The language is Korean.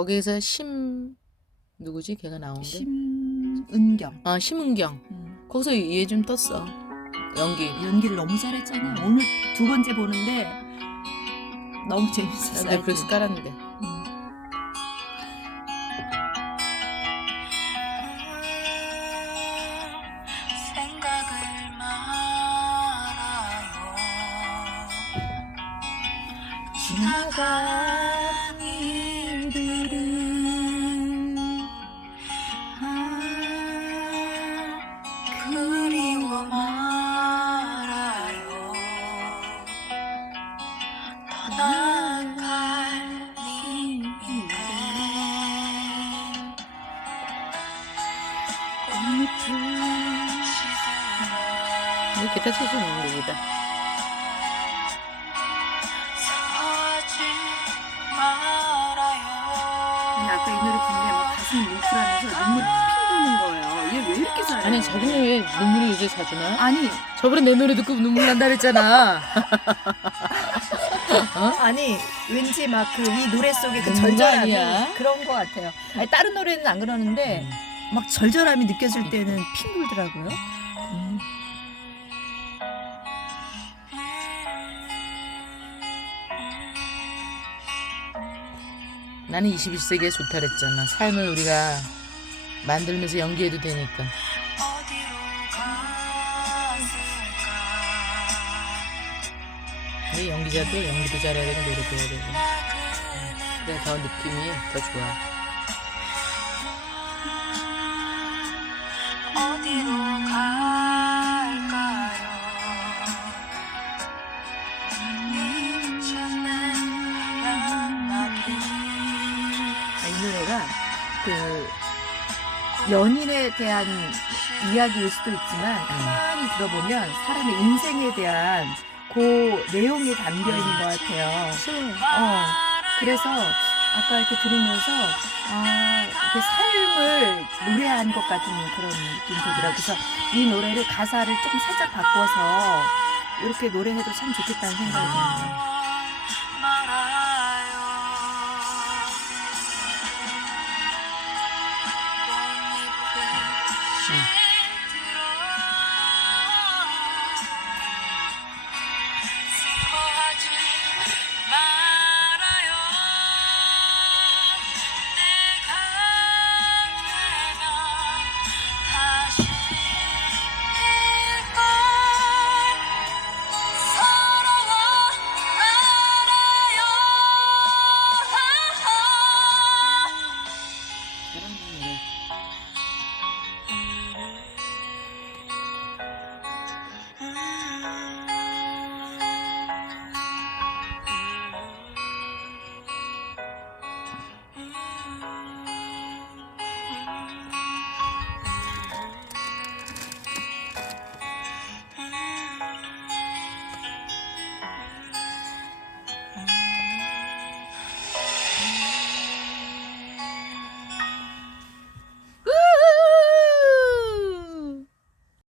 거기에서 심 누구지? 걔가 나온 게? 심은경. 아 심은경. 음. 거기서 얘 좀 떴어. 연기. 연기를 너무 잘했잖아 요. 오늘 두 번째 보는데 너무 재밌었어요. 넷플릭스 깔았는데. 음. 생각을 말아요 지나간 이거 기타 말아요 아니, 아까 이 노래 듣는데 막 가슴이 뭉클하면서 눈물이 핑 도는 거예요. 얘 왜 이렇게 잘해? 아니 자기는 왜 눈물이 요새 자주나? 아니 저번에 내 노래 듣고 눈물 난다 그랬잖아. 아니 왠지 막 그 이 노래 속에 그 눈물 절절함이 아니야? 그런 거 같아요. 아니 다른 노래는 안 그러는데 막 절절함이 느껴질 때는 핑 돌더라고요. 음. 나는 21세기에 좋다 그랬잖아. 삶을 우리가 만들면서 연기해도 되니까. 이 연기자도 연기도 잘해야 되고 노래도 해야 되고. 그래 더 느낌이 더 좋아. 노래가 그 연인에 대한 이야기일 수도 있지만 가만히 들어보면 사람의 인생에 대한 그 내용이 담겨 있는 것 같아요. 어, 그래서 아까 이렇게 들으면서 아, 이렇게 삶을 노래한 것 같은 그런 느낌이 들더라고요. 그래서 이 노래를 가사를 조금 살짝 바꿔서 이렇게 노래해도 참 좋겠다는 생각이 듭니다. Amém.